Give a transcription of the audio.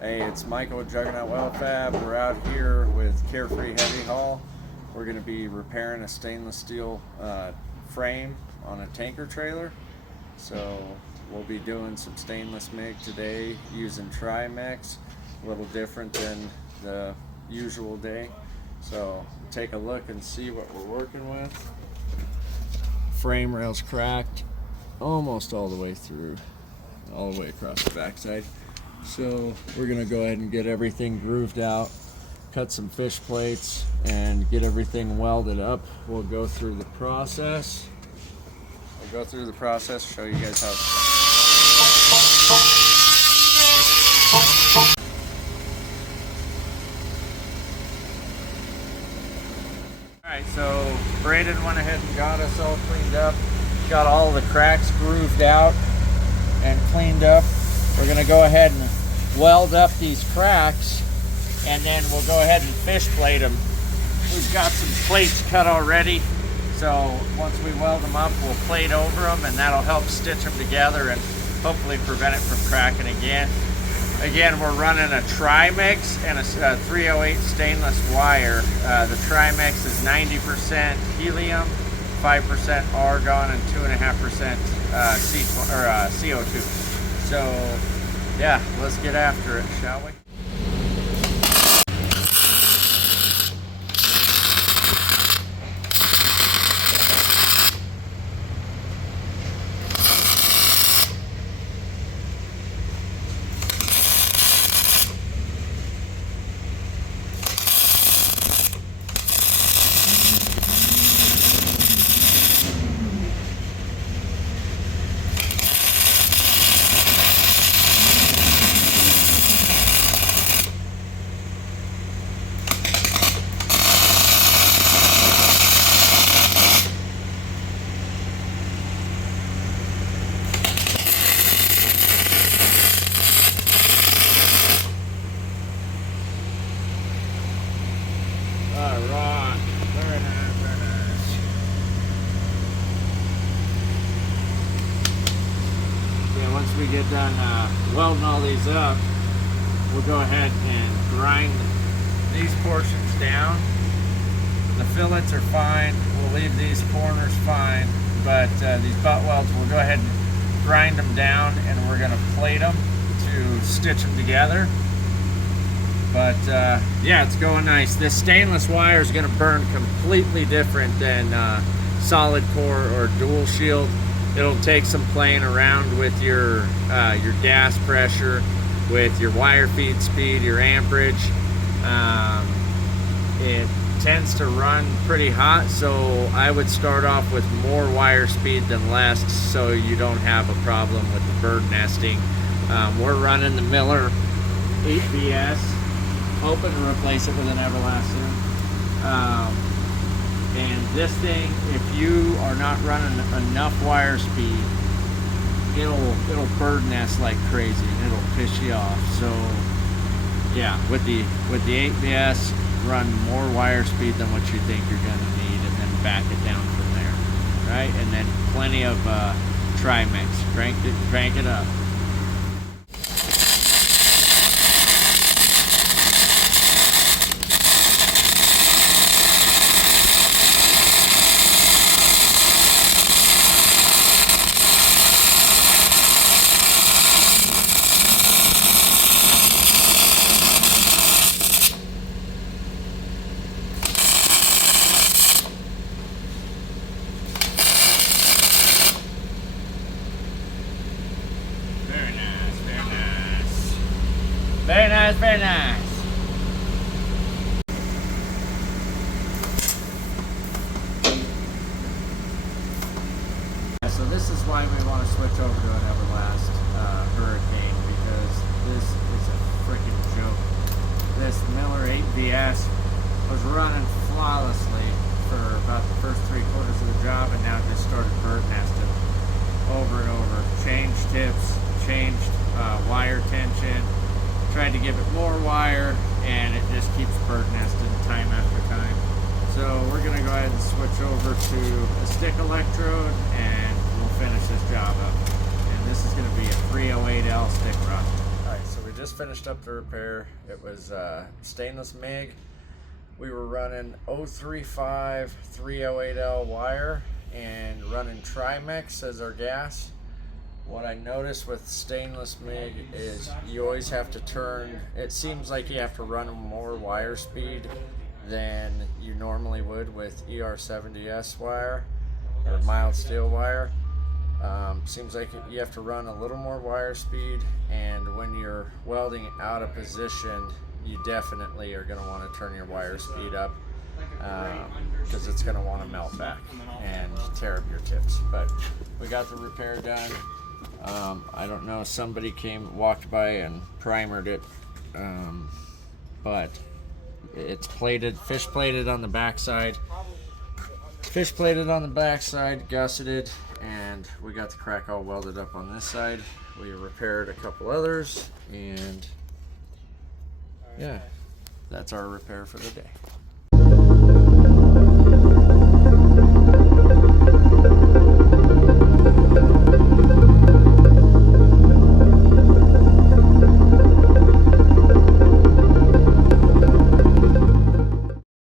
Hey, it's Michael with Juggernaut Weld Fab. We're out here with Carefree Heavy Haul. We're going to be repairing a stainless steel frame on a tanker trailer. So we'll be doing some stainless MIG today using Trimix, a little different than the usual day. So take a look and see what we're working with. Frame rail's cracked almost all the way through, all the way across the backside. So we're gonna go ahead and get everything grooved out, cut some fish plates, and get everything welded up. We'll go through the process. Show you guys how. Alright, so Braden went ahead and got us all cleaned up, got all the cracks grooved out and cleaned up. We're going to go ahead and weld up these cracks, and then we'll go ahead and fish plate them. We've got some plates cut already, so once we weld them up, we'll plate over them, and that'll help stitch them together and hopefully prevent it from cracking again. Again, we're running a Trimix and a 308 stainless wire. The Trimix is 90% helium, 5% argon, and 2.5% CO2. So, yeah, let's get after it, shall we? Alright, very nice, very nice. Yeah, once we get done welding all these up, we'll go ahead and grind these portions down. The fillets are fine, we'll leave these corners fine, but these butt welds, we'll go ahead and grind them down, and we're going to plate them to stitch them together. But yeah, it's going nice. This stainless wire is going to burn completely different than solid core or dual shield. It'll take some playing around with your gas pressure, with your wire feed speed, your amperage. It tends to run pretty hot, so I would start off with more wire speed than less, so you don't have a problem with the bird nesting. We're running the Miller 8BS. Hoping to replace it with an Everlasting. And this thing, if you are not running enough wire speed, it'll bird nest like crazy and it'll piss you off. So yeah, with the 8BS, run more wire speed than what you think you're gonna need, and then back it down from there. Right? And then plenty of Trimix. Crank it up. Very nice, very nice. So this is why we want to switch over to an Everlast Hurricane, because this is a freaking joke. This Miller 8BS was running flawlessly for about the first 3/4 of the job, and now just started bird nesting over and over. Changed tips, changed wire tension, tried to give it more wire, and it just keeps bird nesting time after time. So we're going to go ahead and switch over to a stick electrode, and we'll finish this job up. And this is going to be a 308L stick rod. Alright, so we just finished up the repair. It was stainless MIG. We were running 035 308L wire and running Trimix as our gas. What I noticed with stainless MIG is you always have to turn, it seems like you have to run more wire speed than you normally would with ER70S wire or mild steel wire. Seems like you have to run a little more wire speed, and when you're welding out of position, you definitely are going to want to turn your wire speed up because it's going to want to melt back and tear up your tips. But we got the repair done. I don't know, somebody walked by and primered it, but it's plated, fish plated on the backside. Fish plated on the backside, gusseted, and we got the crack all welded up on this side. We repaired a couple others, and yeah, that's our repair for the day.